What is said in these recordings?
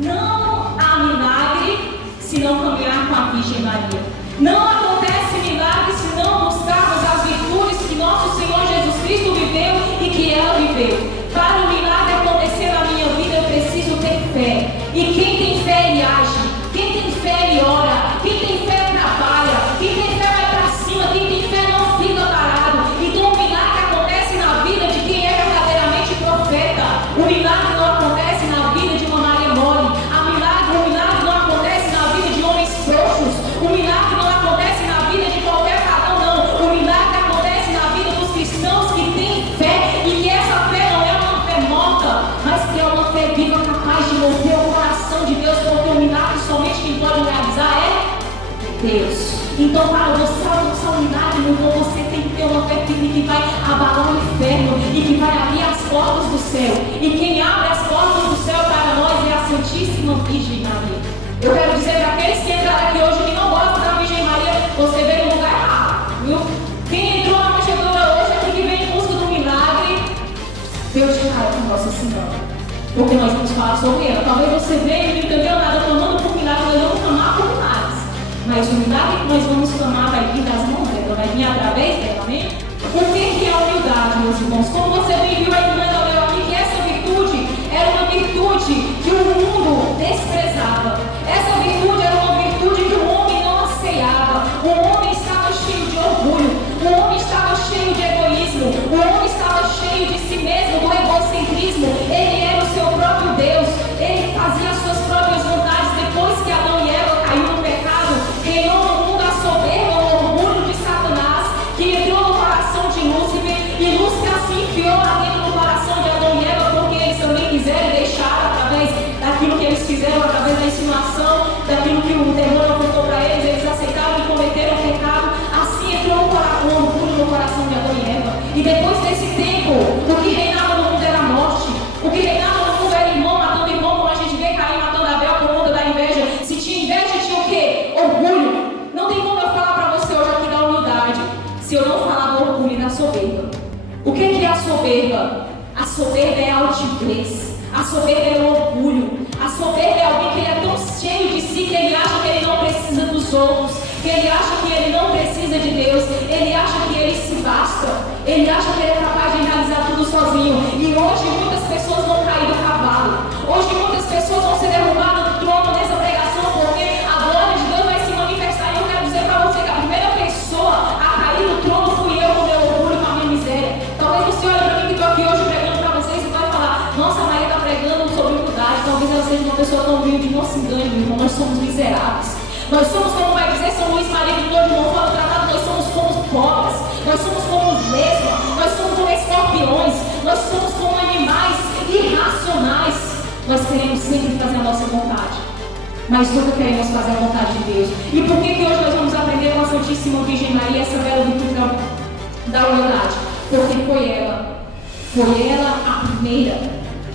Não há milagre se não caminhar com a Virgem Maria. Não acontece milagre se não buscarmos as virtudes que nosso Senhor Jesus Cristo viveu e que ela viveu. Para o milagre acontecer na minha vida, eu preciso ter fé. E quem tem fé, ele age. Quem tem fé, ele ora. Quem tem fé, trabalha. Quem tem fé, vai para cima. Quem tem fé, não fica parado. Então o milagre acontece na vida de quem é verdadeiramente profeta. O milagre não acontece na vida de uma Maria mole. O milagre não acontece na vida de homens frouxos. O milagre não acontece na vida de qualquer pagão, não. O milagre acontece na vida dos cristãos que têm fé. E que essa fé não é uma fé morta, mas que é uma fé viva, capaz de mover o coração de Deus. Porque o milagre somente quem pode realizar é Deus. Então, para você alcançar o milagre, meu irmão, você tem que ter uma fé firme que vai abalar o inferno e que vai abrir as portas do céu. E quem abre as portas do céu para nós é a Santíssima Virgem Maria. Eu quero dizer para aqueles que entraram aqui hoje que não gostam da Virgem Maria, você veio no lugar errado, viu? Quem entrou na manjedoura hoje é porque vem em busca do milagre. Deus te caiu com Nossa Senhora. Porque nós vamos falar sobre ela. Talvez você veio e não entendeu nada clamando por milagre, nós vamos clamar por milagres. Mas o milagre que nós vamos clamar vai vir das mãos dela, vai vir através dela, amém? O que é a humildade, meus irmãos? Como você bem viu aí no Mandaleu aqui, que essa virtude era uma virtude que o mundo desprezava. Essa virtude era uma virtude que o homem não ansiava. O homem estava cheio de orgulho, o homem estava cheio de egoísmo, o homem estava cheio de si mesmo, do egocentrismo. Ele era o seu próprio Deus, ele fazia as suas próprias vontades. Depois que Adão e Eva caiu no pecado, reinou no mundo a soberba, o orgulho de Satanás, que entrou no coração de Lúcifer, e Lúcifer assim enfiou lá dentro do coração de Adão e Eva, porque eles também quiseram deixar, através daquilo que eles fizeram, através da insinuação, daquilo que o demônio contou para eles, eles aceitaram e cometeram o pecado. Assim entrou o orgulho no coração de Adão e Eva. E depois desse tempo, o que reinava no mundo era a morte. O que reinava no mundo era irmão matando irmão, como a gente vê Caim matando Abel por conta da inveja. Se tinha inveja, tinha o quê? Orgulho. Não tem como eu falar para você hoje aqui da humildade se eu não falar do orgulho e da soberba. O que é a soberba? A soberba é a altivez. A soberba é o orgulho. A soberba é alguém que ele é tão cheio de si que ele acha que ele não precisa dos outros, que ele acha que ele não precisa de Deus, ele acha que ele se basta, ele acha que ele é capaz de realizar tudo sozinho. E hoje muitas pessoas vão cair do cavalo. Hoje muitas pessoas vão ser derrubadas do trono nessa pregação, porque a glória de Deus vai se manifestar. E eu quero dizer para você que a primeira pessoa a cair do trono fui eu, com meu orgulho, com a minha miséria. Talvez você olhe para mim que estou aqui hoje pregando para vocês e vai falar: nossa, a Maria está pregando sobre humildade. Talvez ela seja uma pessoa tão humilde. Não se engane, meu irmão, nós somos miseráveis. Nós somos, como vai dizer São Luís Maria Grignard de Montfort no tratado, nós somos como pobres, nós somos como lesmas, nós somos como escorpiões, nós somos como animais irracionais. Nós queremos sempre fazer a nossa vontade, mas nunca queremos fazer a vontade de Deus. E por que hoje nós vamos aprender com a Santíssima Virgem Maria essa bela virtude da humildade? Porque foi ela a primeira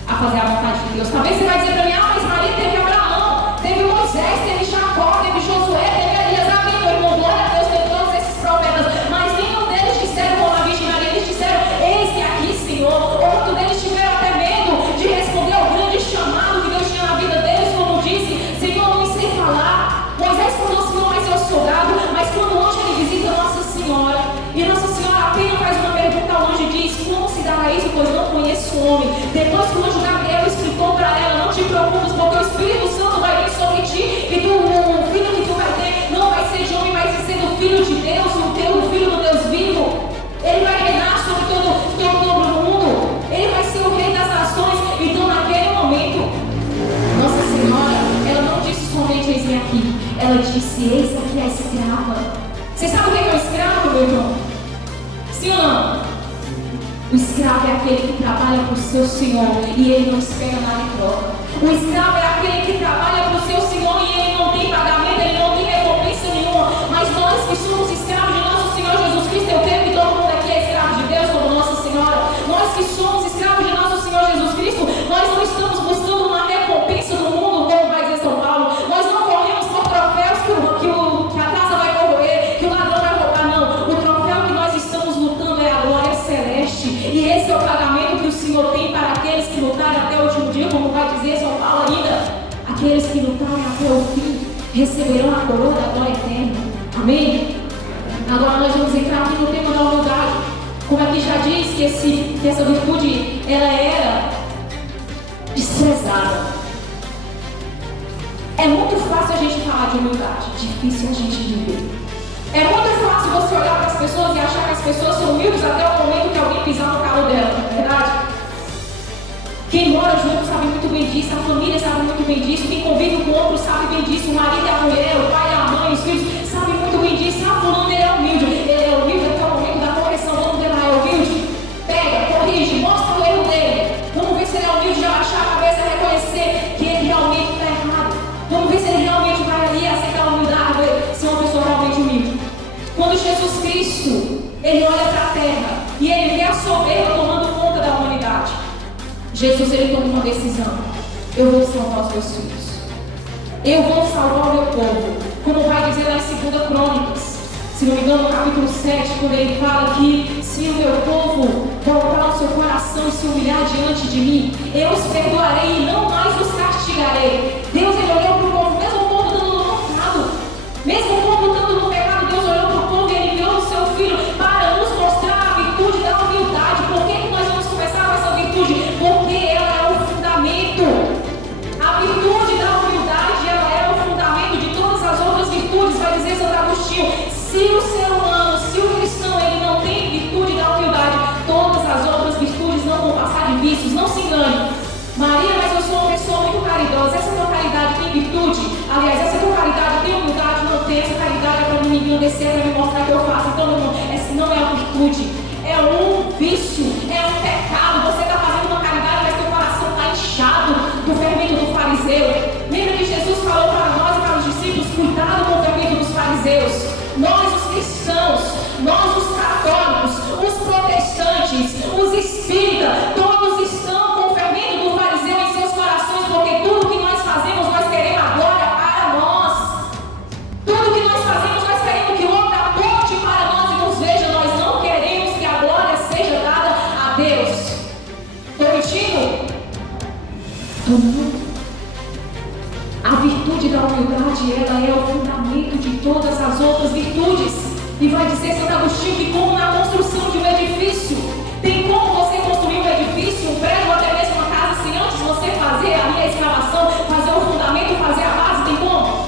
a fazer a vontade de Deus. Talvez você vai dizer para mim: ah, mas Maria teve Abraão, teve Moisés, teve Jacó, teve Josué, teve Elias. Amém, meu irmão, glória a Deus, teve todos esses profetas, mas nenhum deles disseram como a Virgem Maria. Eles disseram: eis que aqui, Senhor. Outro deles tiveram até medo de responder ao grande chamado que Deus tinha na vida deles, como disse: Senhor, não sei falar. Moisés falou: Senhor, mas eu sou gado. Mas quando o anjo ele visita Nossa Senhora, e Nossa Senhora apenas faz uma pergunta, ao anjo diz: como se dará isso, pois não conheço o homem. Depois que o anjo Gabriel explicou para ela: não te preocupes, porque o Espírito Santo vai vir sobre ti, e o filho que tu vai ter não vai ser de homem, vai ser do Filho de Deus, o Filho do Deus vivo. Ele vai reinar sobre todo o mundo, ele vai ser o rei das nações. Então naquele momento, Nossa Senhora, ela não disse somente: eis-me aqui, ela disse: eis aqui a escrava. Você sabe o que é o escravo, meu irmão? Sim ou não? O escravo é aquele que trabalha para o seu Senhor e ele não espera nada em troca. O escravo é aquele que trabalha para o seu Senhor e ele não tem pagamento, ele não tem recompensa nenhuma. Mas nós que somos escravos de nosso Senhor Jesus Cristo, eu creio que todo mundo aqui é escravo de Deus, como Nossa Senhora. Nós que somos escravos de nosso Senhor Jesus Cristo, nós não estamos buscando uma recompensa do mundo, como vai dizer São Paulo. Nós não corremos por troféus que a casa vai corroer, que o ladrão vai roubar, não. O troféu que nós estamos lutando é a glória celeste. E esse é o pagamento que o Senhor tem para aqueles que lutarem até o último dia, como vai dizer São Paulo ainda. aqueles que lutarem até o fim receberão a coroa da glória eterna. Amém? Agora nós vamos entrar aqui no tema da humildade. Como aqui já diz que essa virtude ela era desprezada. É muito fácil a gente falar de humildade, difícil a gente viver. É muito fácil você olhar para as pessoas e achar que as pessoas são humildes até o momento que alguém pisar no carro dela, não é verdade? Quem mora junto sabe muito bem disso, a família sabe muito bem disso, quem convive com o outro sabe bem disso, o marido e a mulher, o pai e a mãe, os filhos, sabem muito bem disso. Ah, fulano ele é humilde até o momento da correção, vamos ver lá, é humilde? Pega, corrige, mostra o erro dele. Vamos ver se ele é humilde, já baixar a cabeça e reconhecer que ele realmente está errado. Vamos ver se ele realmente vai ali aceitar a humildade, ser uma pessoa realmente humilde. Quando Jesus Cristo, ele olha para a terra e ele vê a soberba tomando conta da humanidade, Jesus, ele toma uma decisão: eu vou salvar os meus filhos, eu vou salvar o meu povo. Como vai dizer lá em 2 Crônicas, se não me engano, no capítulo 7, quando ele fala que se o meu povo voltar o seu coração e se humilhar diante de mim, eu os perdoarei e não mais os castigarei. Deus, ele olhou para o povo, mesmo o povo dando no pecado, mesmo o povo dando no pecado, Deus olhou para o povo e ele enviou o seu filho para nos mostrar a virtude da humildade. Por que nós vamos começar com essa virtude? Porque ela é o fundamento. A virtude da humildade, ela é o fundamento de todas as outras virtudes. Vai dizer Santo Agostinho, se o ser humano, se o cristão, ele não tem virtude da humildade, todas as outras virtudes não vão passar de vícios. Não se engane. Maria, mas eu sou uma pessoa muito caridosa. Essa tua caridade tem virtude? Aliás, essa tua caridade tem humildade? Não tem. Essa caridade é para mim engrandecer, para me mostrar o que eu faço. Então, meu irmão, essa não é a virtude. É um vício, é um pecado. Você está fazendo uma caridade, mas teu coração está inchado do fermento do fariseu. Lembra que Jesus falou para nós e para os discípulos: cuidado com o fermento dos fariseus. Nós, os cristãos, nós, os católicos, os protestantes, os espíritas, todos estão com o fermento do fariseu em seus corações, porque tudo que nós fazemos, nós queremos a glória para nós. Tudo que nós fazemos, nós queremos que o outro aponte para nós e nos veja. Nós não queremos que a glória seja dada a Deus. Estou mentindo? A virtude da humildade, ela é o fundamento de todas as outras virtudes. E vai dizer Santo Agostinho que, como na construção de um edifício, tem como você construir um edifício, um prédio ou até mesmo uma casa, se antes você fazer ali a escavação, fazer o fundamento, fazer a base, tem como?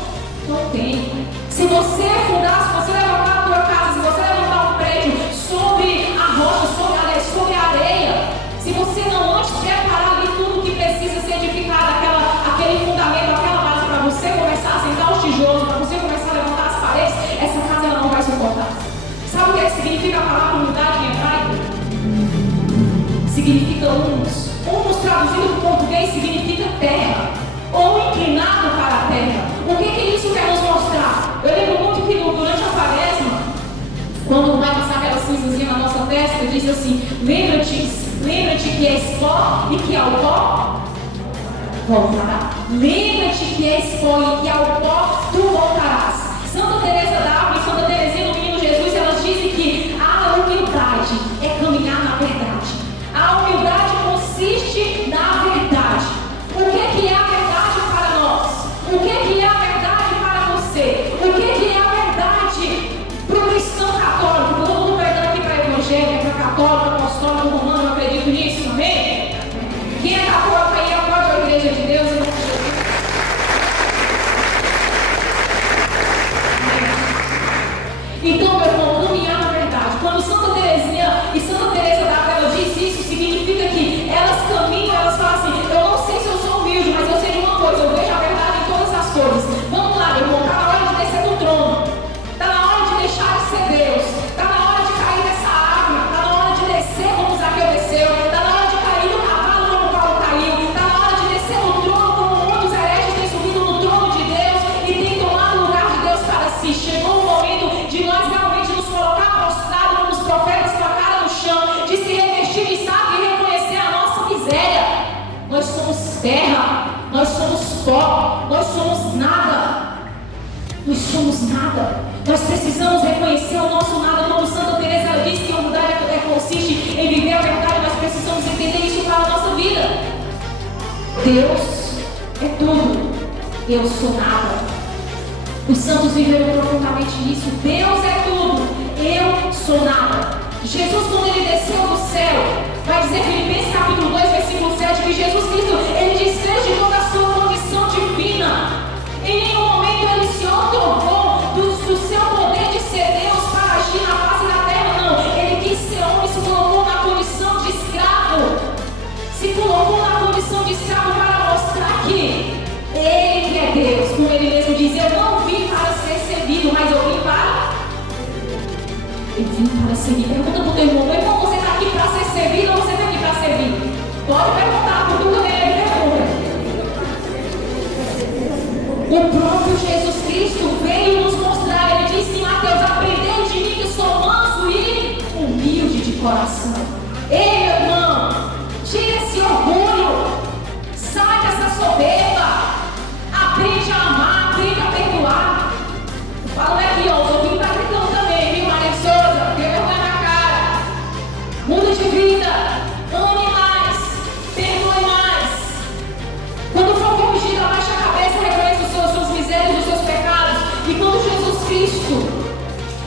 Não tem. Se você fundar, se você levantar a tua casa, se você levantar um prédio sobre a rocha, sobre a areia, se você não antes preparar ali tudo que precisa ser edificado, aquele fundamento, aquela base, para você começar a sentar os tijolos, para você começar a levantar as paredes, essa casa ela não vai suportar. Sabe o que significa a palavra humildade em hebraico? Significa humus. Humus, traduzido para o português, significa terra, ou inclinado para a terra. O que isso quer nos mostrar? Eu lembro muito que durante a quaresma, quando vai passar aquela cinzazinha na nossa testa, diz assim: lembra-te que és pó e que ao pó voltará. Lembra-te que és pó e que ao pó tu voltarás. Santa Teresa d'Ávila e Santa Teresinha do Menino Jesus, elas dizem que a humildade é caminhar na verdade. A humildade consiste na verdade. O que é a verdade para nós? O que é a verdade para você? O que é a verdade para o cristão católico? Todo mundo pregando aqui para evangélico, para católico, apostólico, romano, eu acredito nisso, amém? Quem é católico aí aplaude a igreja de Deus, irmão de Jesus. Então, meu irmão, caminhar na verdade. Quando Santa Teresinha e Santa Teresa d'Ávila diz isso, significa que elas caminham, elas falam assim: eu não sei se eu sou humilde, mas eu sei de uma coisa, eu vejo a verdade em todas as coisas. Vamos lá, meu irmão, está na hora de descer do trono, está na hora de deixar de ser Deus, está na hora de cair dessa árvore, está na hora de descer como Zaqueu desceu, está na hora de cair do cavalo como Paulo caiu, está na hora de descer do trono como muitos hereges têm subido no trono de Deus e têm tomado o lugar de Deus para si. Chegou o momento de nós realmente nos colocar prostrados como os profetas, com a cara no chão, de se revestir de saco e reconhecer a nossa miséria. Nós somos terra, nós somos pó, nós somos nada. Nós somos nada. Nós precisamos reconhecer o nosso nada. Como Santa Teresa diz que a humildade consiste em viver a verdade, nós precisamos entender isso para a nossa vida. Deus é tudo. eu sou nada. Os santos viveram profundamente isso. Deus é tudo, eu sou nada. Jesus, quando ele desceu do céu, vai dizer Filipenses capítulo 2, versículo 7, que Jesus Cristo, ele desfez de toda a sua condição divina. Em nenhum momento ele se otorgou do seu poder de ser Deus para agir na face da terra, não. Ele quis ser homem, se colocou na condição de escravo. Se colocou na condição de escravo para mostrar que ele que é Deus. Como ele mesmo diz, eu não vim para ser servido, mas eu vim para... Eu vim para servir. Pergunta para o teu irmão, você está aqui para ser servido ou você está aqui para servir? Pode perguntar, por tudo ele pergunta. O próprio Jesus Cristo veio nos mostrar, ele disse em Mateus, aprendeu de mim que sou manso e humilde de coração. Ei, meu irmão, tira esse orgulho, sai dessa soberba, aprende a amar, aprende a perdoar. Fala aqui, ó, os ouvintes estão gritando também, viu, Maria Souza? Porque vergonha na cara. Muda de vida, ame mais, perdoe mais. Quando for corrigido, abaixa a cabeça, reconheça as suas misérias, os seus pecados. E quando Jesus Cristo,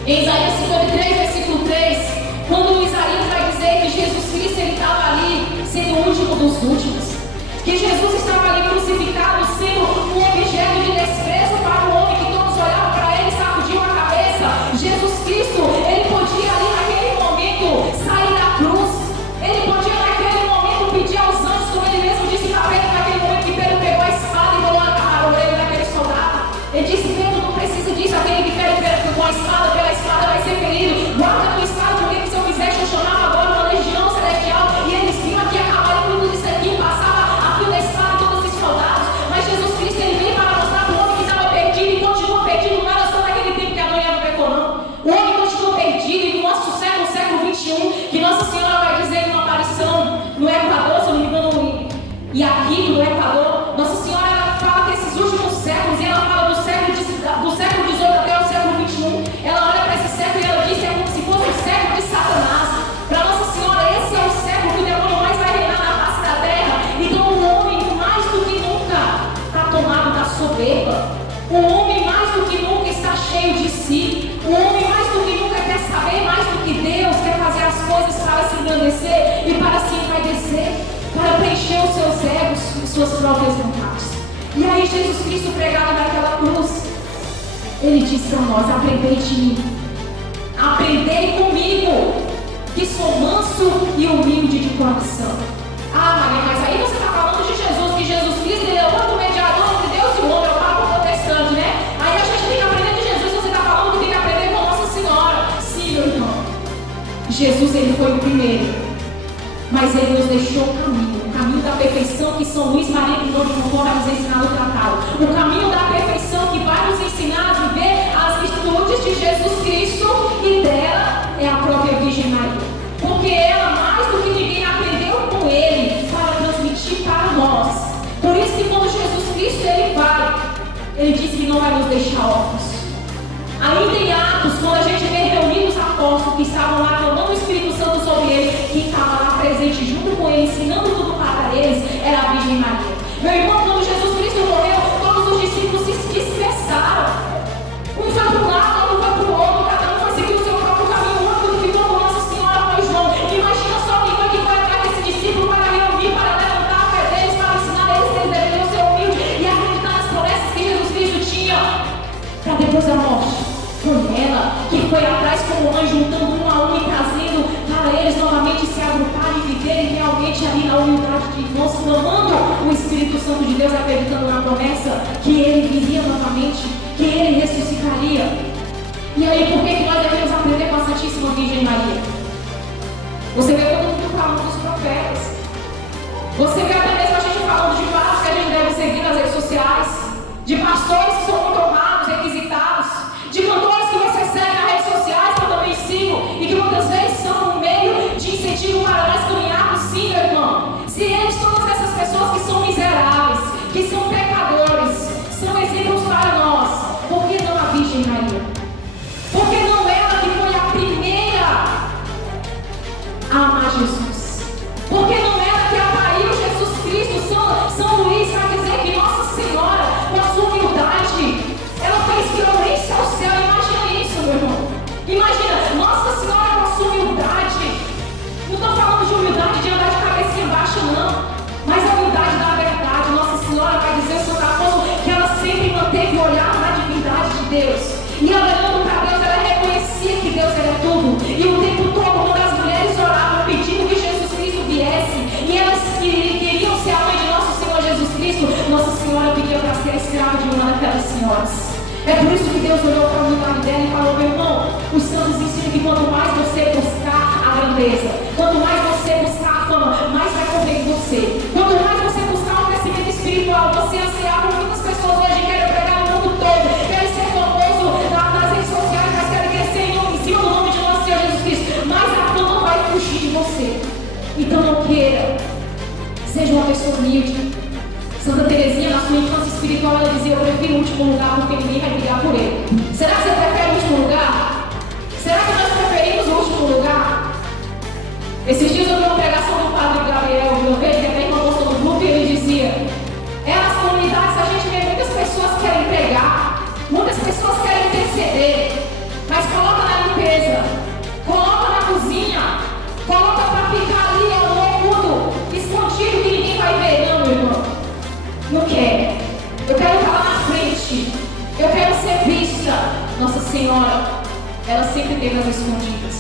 em Isaías 53, versículo 3, quando Isaías vai dizer que Jesus Cristo ele estava ali sendo o último dos últimos, que Jesus estava ali crucificado, sendo um objeto de desprezo para o homem, que todos olhavam para ele e sacudiam a cabeça. Jesus Cristo, ele podia ali naquele momento sair da cruz, ele podia naquele momento pedir aos anjos, como ele mesmo disse para Pedro, naquele momento que Pedro pegou a espada e rolou a orelha daquele soldado. Ele disse, Pedro, não precisa disso, aquele que fere com a espada, pela espada vai ser ferido. Guarda a tua espada, porque se eu quisesse eu chamava agora uma legião celestial e eles vinham aqui acabar com tudo isso aqui, passava a fio da espada e todos esses soldados. Mas Jesus Cristo, ele veio para mostrar para o homem que estava perdido e continua perdido. Não era só naquele tempo que a mãe Eva pecou, não. O homem continua perdido e no nosso século, século 21, que Nossa Senhora vai dizer em uma aparição no Equador, se eu não me engano, e aqui no Equador, Nossa Senhora ela fala que esses últimos séculos, e ela fala do século XVIII até o século XXI, ela olha para esse século e ela diz que é como se fosse o século de Satanás. Para Nossa Senhora, esse é o século que o demônio mais vai reinar na face da terra. Então o homem, mais do que nunca, está tomado da soberba. O homem, mais do que nunca, está cheio de si. O homem, mais do que nunca, quer saber mais do que Deus, quer fazer as coisas para se engrandecer e para se envaidecer, para preencher os seus egos e suas próprias vontades. E aí Jesus Cristo pregado naquela cruz, ele diz para nós, aprendei de mim, aprendei comigo, que sou manso e humilde de coração. Ah, Maria, mas aí você está falando de Jesus, que Jesus Cristo ele é o único mediador entre Deus e o homem, é o papo protestante, né? Aí a gente tem que aprender de Jesus, você está falando que tem que aprender com Nossa Senhora. Sim, meu irmão. Jesus, ele foi o primeiro, mas ele nos deixou o caminho da perfeição, que São Luís Maria Grignard de Montfort vai nos ensinar no tratado. O caminho da perfeição que vai nos ensinar a viver as virtudes de Jesus Cristo, e dela é a própria Virgem Maria. Porque ela, mais do que ninguém, aprendeu com ele para transmitir para nós. Por isso que quando Jesus Cristo ele vai, ele disse que não vai nos deixar órfãos. Ainda em Atos, quando a gente vê reunidos os apóstolos que estavam lá clamando o Espírito Santo sobre eles, quem estava lá presente junto com eles, ensinando tudo para eles, era a Virgem Maria. Meu irmão, quando Jesus Cristo morreu, todos os discípulos se dispersaram. Um foi para um lado, outro foi para o outro, cada um foi seguir o seu próprio caminho. O único que ficou com Nossa Senhora foi João. Imagina só quem foi que foi atrás desse discípulo para reunir, para levantar a fé deles, para ensinar eles que eles deveriam ser humildes e acreditar nas promessas que Jesus Cristo tinha. Para depois da morte, foi ela que foi atrás como mãe, juntando um a um e trazendo para eles novamente se agruparem e viverem realmente ali na humildade de nós, clamando o Espírito Santo de Deus, acreditando na promessa que ele viria novamente, que ele ressuscitaria. E aí, por que nós devemos aprender com a Santíssima Virgem Maria? Você vê todo mundo falando dos profetas. Você vê até mesmo a gente falando de passos que a gente deve seguir nas redes sociais, de pastores que são muito honrados, requisitados, de cantores que você segue nas redes sociais, que eu também sigo, e que muitas vezes são um meio de incentivo para nós caminharmos, sim, meu irmão. Se eles, todas essas pessoas que são miseráveis, que são pecadores, são exemplos para nós, por que não a Virgem Maria? Por que não ela que foi a primeira a amar Jesus? Por que não ela que apariu Jesus Cristo? São Luís vai dizer que Nossa Senhora, com a sua Deus. E ela olhando para Deus, ela reconhecia que Deus era tudo. E o tempo todo, quando as mulheres oravam pedindo que Jesus Cristo viesse, e elas queriam ser a mãe de nosso Senhor Jesus Cristo, Nossa Senhora pediu para ser escrava de uma daquelas senhoras. É por isso que Deus olhou para a humildade dela e falou: meu irmão, os santos ensinam que quanto mais você buscar a grandeza, quanto mais você buscar a fama, mais vai correr em você. Quanto mais você buscar um crescimento espiritual, você ansiar por muitas pessoas hoje querem pregar no mundo todo, querem ser famoso nas redes sociais, mas querem crescer em cima do nome de nosso Senhor Jesus Cristo, mas a fama vai fugir de você. Então não queira, seja uma pessoa humilde. Santa Teresinha, na sua infância espiritual, ela dizia: eu prefiro o último lugar porque ninguém vai brigar por ele. Será que você prefere o último lugar? Será que nós preferimos o último lugar? Esses dias eu vi uma pregação do Padre Gabriel, que até irmão postou no grupo, e ele dizia: nas comunidades a gente vê muitas pessoas que querem pregar, muitas pessoas querem interceder, mas coloca na limpeza, coloca na cozinha, coloca para ficar ali ao oculto, escondido, que ninguém vai ver. Não, meu irmão. Não quero. Eu quero estar lá na frente. Eu quero ser vista. Nossa Senhora, ela sempre teve as escondidas.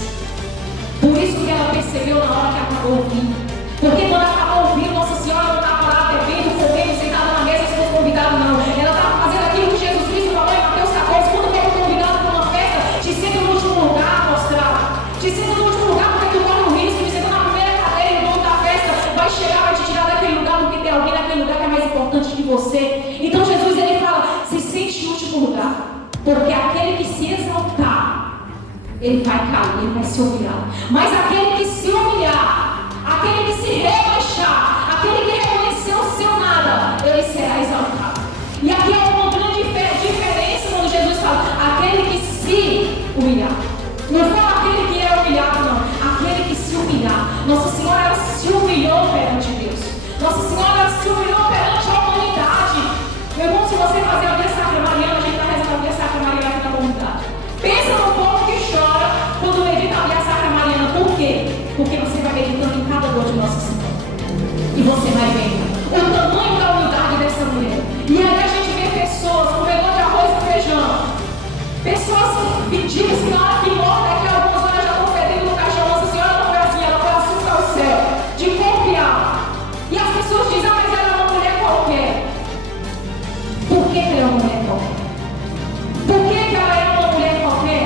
Por isso que ela percebeu na hora que acabou o vinho. Porque quando acabou o vinho, Nossa Senhora não estava lá bebendo, comendo, sentada na mesa, sendo convidada, não. Ela estava fazendo aquilo que Jesus Cristo falou em Mateus 14. Quando eu for convidado para uma festa, te senta no último lugar, mostrar. Te senta no último lugar porque tu corre o risco de sentar na primeira cadeira e o dono da festa vai chegar, vai te tirar daquele lugar, porque tem alguém naquele lugar que é mais importante que você. Então Jesus, ele fala: se sente no último lugar, porque aquele que se exaltar, ele vai cair, ele vai se humilhar. Mas aquele que se humilhar, aquele que se rebaixar, aquele que reconhecer o seu nada, ele será exaltado. E aqui é uma grande diferença quando Jesus fala: aquele que se humilhar. Não fala aquele que é humilhado, não. Aquele que se humilhar. Nossa Senhora, ela se humilhou perante Deus. Nossa Senhora, ela se humilhou perante a humanidade. Meu irmão, se você fazer a Via Sacra Mariana, a gente está rezando a Via Sacra Mariana aqui na comunidade. Pensa no povo que chora quando medita a Via Sacra Mariana. Por quê? Porque você vai meditando em cada dor de Nossa Senhora. E você vai vendo o tamanho da unidade dessa mulher. E aí a gente vê pessoas comendo de arroz e feijão. Pessoas pedindo que na hora que morre, daqui a algumas horas já estão fedendo no caixão. Nossa Senhora não foi assim, ela foi assustar o céu, de corpo e alma. E as pessoas dizem: mas ela é uma mulher qualquer. Por que ela é uma mulher qualquer? Por que ela é uma mulher qualquer?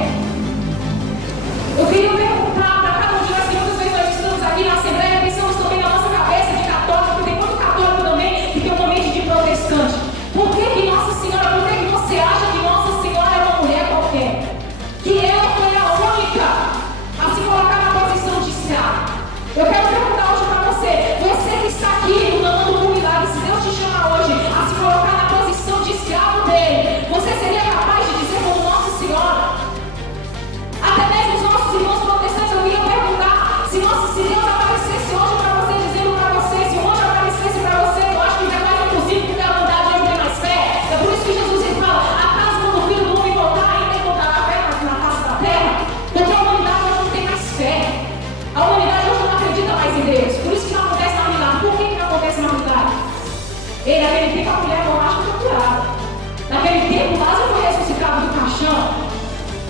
Eu queria perguntar para cada um de nós, que muitas vezes nós estamos aqui na Assembleia, pensamos também na nossa cabeça de católico, porque tem muito católico também que tem uma mente de protestante. Por que Nossa Senhora, por que você acha que Nossa Senhora é uma mulher qualquer? Que ela foi a única a se colocar na posição de escrava. Eu quero perguntar hoje para você que está aqui no Namando por Milagres, se Deus te chama hoje a se colocar na posição de escravo dele, você seria capaz de dizer como Nossa Senhora? Até mesmo os nossos irmãos protestantes, eu queria perguntar se Deus aparecesse hoje para você, dizendo para você, se o anjo aparecesse para você, eu acho que é mais impossível, porque a vontade hoje tem mais fé. É por isso que Jesus ele fala: acaso quando o Filho do Homem voltar, ainda encontrará fé na face da terra? Porque a humanidade hoje não tem mais fé. A humanidade hoje não acredita mais em Deus. Por isso que não acontece na milagre. Por que não acontece na milagre? Naquele tempo a mulher borracha foi curada. Naquele tempo Lázaro foi ressuscitado do caixão.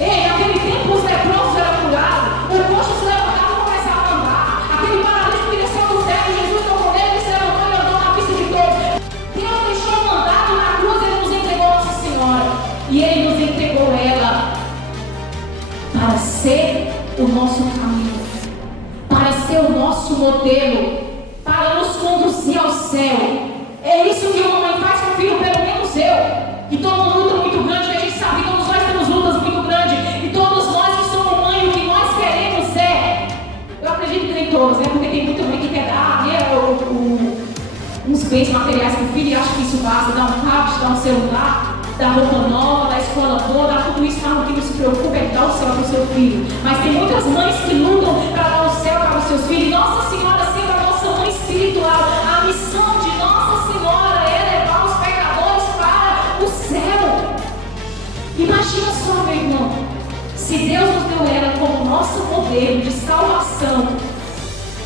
Naquele tempo os leprosos eram curados. O coxo se levantava e começava a andar. Aquele paralítico que desceu do céu, Jesus tocou nele, se levantou e andou na vista de todos. Deus deixou um mandado na cruz, ele nos entregou Nossa Senhora. E ele nos entregou ela para ser o nosso caminho, para ser o nosso modelo, para nos conduzir ao céu. É isso que uma mãe faz com o filho, pelo menos eu, que estou numa luta muito grande, que a gente sabe que todos nós temos lutas muito grandes, e todos nós que somos mãe, o que nós queremos é, eu acredito que nem todos, porque tem muita mãe que quer dar uns bens materiais para o filho e acha que isso basta, dar um carro, dar um celular, dar roupa nova, dar escola boa, dar tudo isso, para que não se preocupe em dar o céu para o seu filho. Mas tem muitas mães que lutam para dar o céu para os seus filhos. Nossa Senhora sendo a nossa mãe espiritual, a missão de Nossa Senhora é levar os pecadores para o céu. Imagina só, meu irmão, se Deus nos deu ela como nosso modelo de salvação,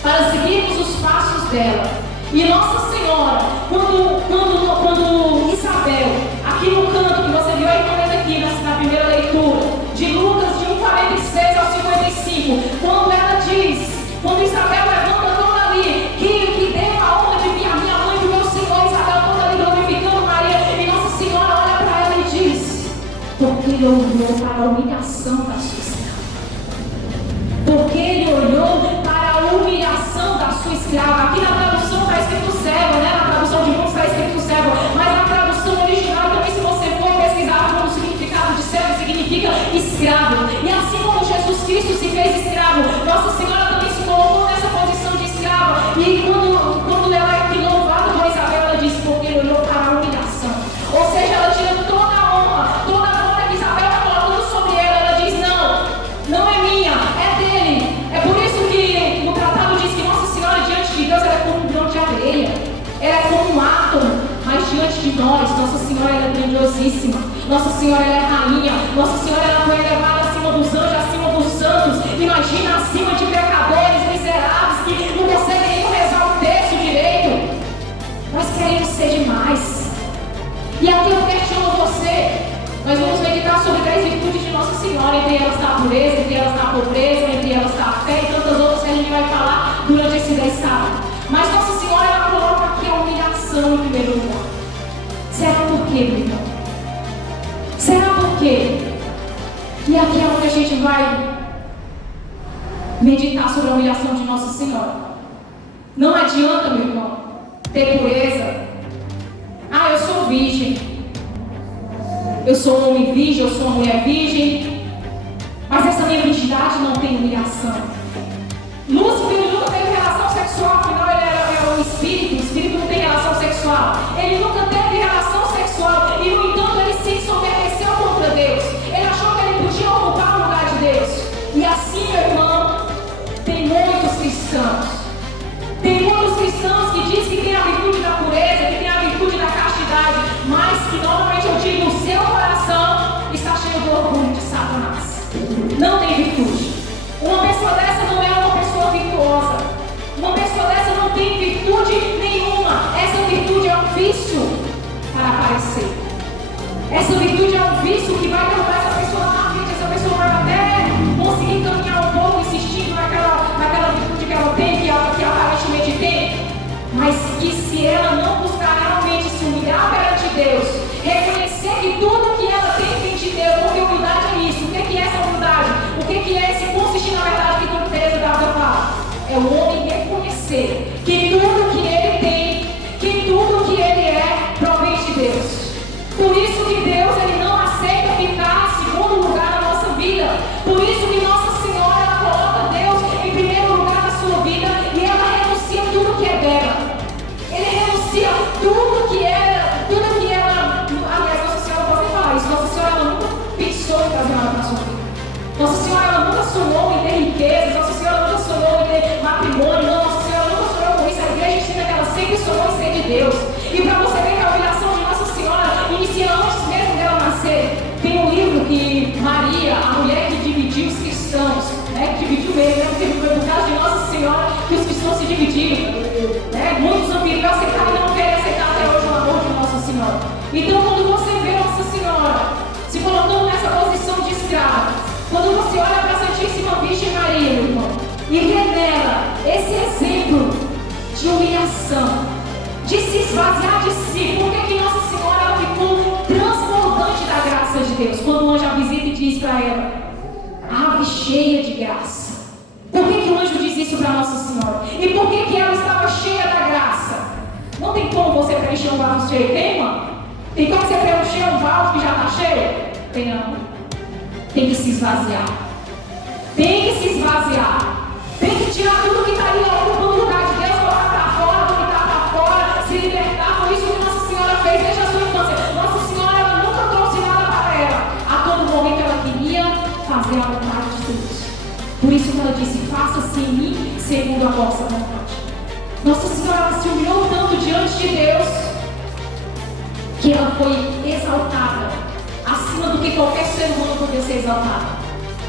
para seguirmos os passos dela. E Nossa Senhora, quando Isabel, aqui no canto que você viu aí aqui na ele olhou para a humilhação da sua escrava. Porque ele olhou para a humilhação da sua escrava. Aqui na tradução está escrito serva, né? Na tradução de muitos está escrito serva, mas na tradução original também, se você for pesquisar o significado de servo, significa escravo. E assim como Jesus Cristo se fez escravo, Nossa Senhora também se colocou nessa posição de escrava. E quando ela é louvada por Isabel, ela diz, porque ele olhou para a humilhação. Ou seja, ela tira toda a honra, toda a glória que Isabel está colocando sobre ela. Ela diz, não é minha, é dele. É por isso que o tratado diz que Nossa Senhora diante de Deus ela é como um grão de areia, ela é como um átomo, mas diante de nós, Nossa Senhora ela é grandiosíssima. Nossa Senhora ela é rainha. Nossa Senhora ela foi elevada acima dos anjos, acima dos santos. Imagina acima de pecadores miseráveis que não conseguem nem rezar o texto direito. Nós queremos ser demais. E aqui eu questiono você. Nós vamos meditar sobre 10 virtudes de Nossa Senhora. Entre elas está a pureza, entre elas está a pobreza, entre elas está a fé e tantas outras que a gente vai falar durante esse 10 sábados. Mas Nossa Senhora ela coloca aqui a humilhação em primeiro lugar. Será por quê, meu irmão? Será por quê? E aqui é onde a gente vai meditar sobre a humilhação de Nossa Senhora. Não adianta, meu irmão, ter pureza. Eu sou virgem. Eu sou um homem virgem, eu sou uma mulher virgem. Mas essa minha virgindade não tem humilhação. Lúcifer nunca teve relação sexual, afinal ele era um espírito. O espírito não tem relação sexual. Ele nunca teve relação sexual. E no entanto ele se sobreviveu contra Deus. Ele achou que ele podia ocupar o lugar de Deus. E assim, meu irmão, tem muitos cristãos. Tem muitos cristãos que dizem que tem a virtude da pureza, que tem a virtude da castidade, mas que normalmente eu digo, o seu coração está cheio do orgulho de Satanás. Não tem virtude. Uma pessoa dessa não é uma pessoa virtuosa. Uma pessoa dessa não tem virtude nenhuma. Essa virtude é um vício para aparecer. Essa virtude é um vício que vai derrubar essa pessoa na frente. Essa pessoa vai até conseguir caminhar um pouco insistindo naquela virtude que ela tem, que aparentemente tem, mas que se ela não buscar realmente se humilhar perante Deus, reconhecer que tudo que ela tem vem de Deus, porque humildade é isso. O que é essa humildade? O que é esse consistir na verdade que Dona Teresa d'Ávila fala? É o homem reconhecer que tudo que ele tem, que tudo que ele é, provém de Deus. Por isso que Deus ele não aceita ficar em segundo lugar na nossa vida. Por isso que Nossa Senhora ela coloca Deus em primeiro lugar na sua vida e ela renuncia tudo que é dela. Ele renuncia tudo que ela. Aliás, Nossa Senhora pode falar isso. Nossa Senhora ela nunca pensou em trazer nada para a sua vida. Nossa Senhora ela nunca sonhou em ter riquezas. Nossa Senhora nunca sonhou em ter matrimônio. Não, Nossa Senhora nunca sonhou com isso. A igreja ensina que ela sempre sonhou em ser de Deus. E para você ver que a humilhação de Nossa Senhora inicia antes mesmo dela nascer. Tem um livro que Maria, a mulher que dividiu os cristãos, né, que dividiu mesmo, né, porque foi por causa de Nossa Senhora que os cristãos se dividiram. Né? Muitos não queriam aceitar e não querem aceitar até hoje o amor de Nossa Senhora. Então, quando você vê Nossa Senhora se colocando nessa posição de escrava, quando você olha para a Santíssima Virgem Maria, meu irmão, e vê nela esse exemplo de humilhação, de se esvaziar de si, por que Nossa Senhora ela ficou transbordante da graça de Deus? Quando o anjo a visita e diz para ela, ave cheia de graça. Por que o anjo diz isso para Nossa Senhora? E por que ela estava cheia da graça? Não tem como você preencher um vaso cheio, tem, mano? Tem como você preencher um vaso que já está cheio? Tem não. Tem que se esvaziar. Tem que se esvaziar. Tem que tirar tudo que está ali ocupando o lugar de Deus, colocar para fora, vomitar para fora, se libertar. Foi isso que Nossa Senhora fez desde a sua infância. Nossa Senhora ela nunca trouxe nada para ela. A todo momento ela queria fazer a vontade de Deus. Por isso que ela disse, faça-se em mim segundo a vossa vontade. Nossa Senhora ela se humilhou tanto diante de Deus que ela foi exaltada acima do que qualquer ser humano poderia ser exaltado,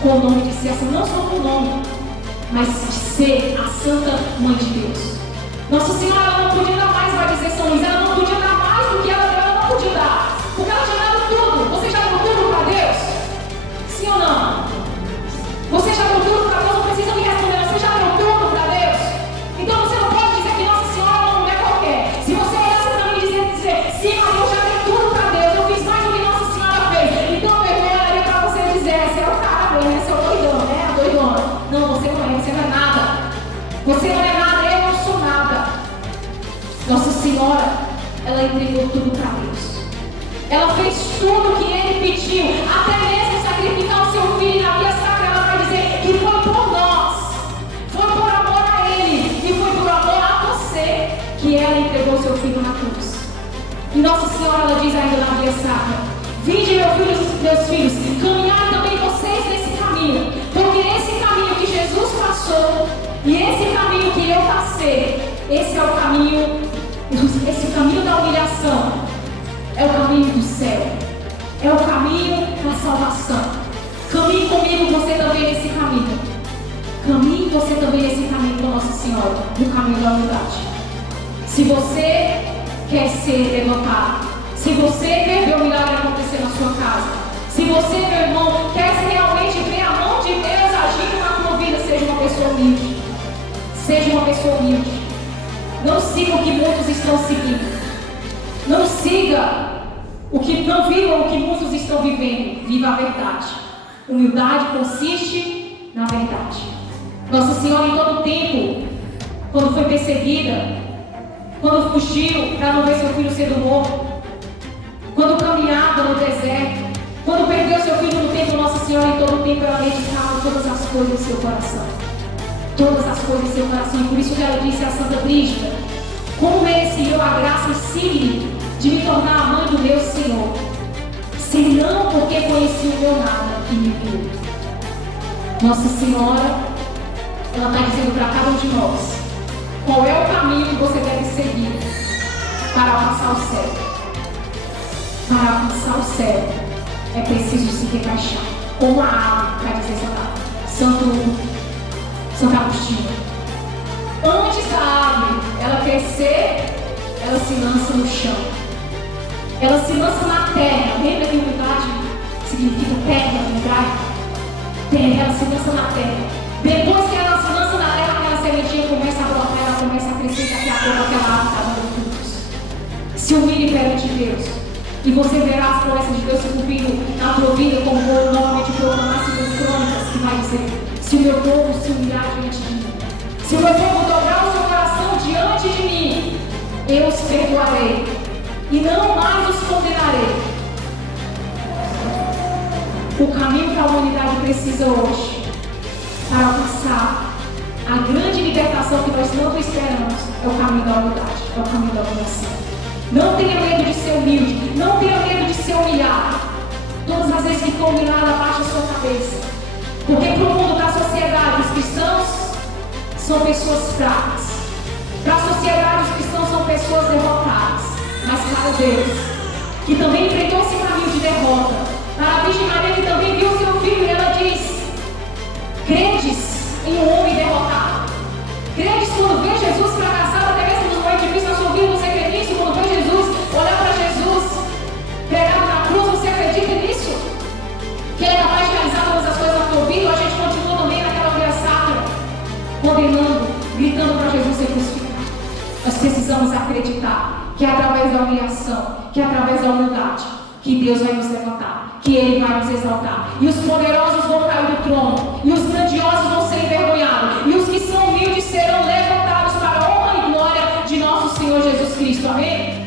com o nome de ser, não só com o nome, mas de ser a Santa Mãe de Deus. Nossa Senhora ela não podia dar mais, vai dizer São Luís, ela não podia dar mais do que ela deu, ela não podia dar, porque ela tinha dado tudo. Você já deu tudo para Deus? Sim ou não? Você já deu tudo para Deus? Não precisa me responder, você já deu tudo para Deus? Então você não pode dizer que Nossa Senhora é uma mulher qualquer. Se você olhasse para mim e dizer, sim, mas eu já dei tudo para Deus, eu fiz mais do que Nossa Senhora fez. Então, meu irmão, ela iria ela entregou tudo para Deus. Ela fez tudo o que Ele pediu, até mesmo sacrificar o seu filho na via sacra. Ela vai dizer que foi por nós, foi por amor a Ele e foi por amor a você que ela entregou o seu filho na cruz. E Nossa Senhora, ela diz ainda na via sacra: vinde, meus filhos, caminhar também vocês nesse caminho, porque esse caminho que Jesus passou e esse caminho que eu passei, esse é o caminho da humilhação, é o caminho do céu, é o caminho da salvação. Caminhe comigo você também nesse caminho. Caminhe você também nesse caminho com Nossa Senhora, no caminho da humildade. Se você quer ser levantado, se você quer ver o milagre acontecer na sua casa, se você, meu irmão, quer realmente ver a mão de Deus agindo na tua vida, seja uma pessoa humilde. Seja uma pessoa humilde. Não siga o que muitos estão seguindo. Não siga não vivam o que muitos estão vivendo. Viva a verdade. Humildade consiste na verdade. Nossa Senhora, em todo tempo, quando foi perseguida, quando fugiu para não ver seu filho sendo morto, quando caminhava no deserto, quando perdeu seu filho no templo, Nossa Senhora, em todo tempo ela meditava todas as coisas em seu coração. Todas as coisas em seu coração. E por isso que ela disse a Santa Brígida: como mereci eu a graça insigne de me tornar a mãe do meu Senhor, senão porque conheci o meu nada e me viu. Nossa Senhora, ela está dizendo para cada um de nós qual é o caminho que você deve seguir para alcançar o céu. Para alcançar o céu é preciso se rebaixar, como a árvore, para dizer Santo Agostinho. Antes da árvore ela crescer, ela se lança no chão. Ela se lança na terra. Lembra que humildade significa terra, humildade? Terra, ela se lança na terra. Depois que ela se lança na terra, aquela sementinha começa a brotar, ela começa a crescer, daqui a pouco aquela árvore está dando frutos. Se humilhe perante Deus, e você verá as promessas de Deus se cumprindo na tua vida, como vou novamente proclamar segundo Crônicas, que vai dizer: se o meu povo se humilhar diante de mim, se o meu povo dobrar o seu coração diante de mim, eu os perdoarei e não mais os condenarei. O caminho que a humanidade precisa hoje para alcançar a grande libertação que nós tanto esperamos é o caminho da humildade, é o caminho da humilhação. Não tenha medo de ser humilde, não tenha medo de ser humilhado. Todas as vezes que for humilhado, abaixe a sua cabeça, porque para o mundo da sociedade, os cristãos são pessoas fracas. Para a sociedade, os cristãos são pessoas derrotadas. Mas para Deus, que também enfrentou esse caminho de derrota, para a Virgem Maria, que também viu seu filho, e ela diz: credes em um homem derrotado? Credes quando vê Jesus fracassado, até mesmo nos momentos difíceis na sua vida, você crê nisso? Quando vê Jesus, olhar para Jesus pregado na cruz, você acredita nisso? Que Ele é capaz de realizar todas as coisas na tua vida? Ou a gente continua também naquela via sacra, condenando, gritando para Jesus ser crucificado? Nós precisamos acreditar que é através da humilhação, que é através da humildade, que Deus vai nos levantar, que Ele vai nos exaltar, e os poderosos vão cair do trono, e os grandiosos vão ser envergonhados, e os que são humildes serão levantados para a honra e glória de nosso Senhor Jesus Cristo. Amém?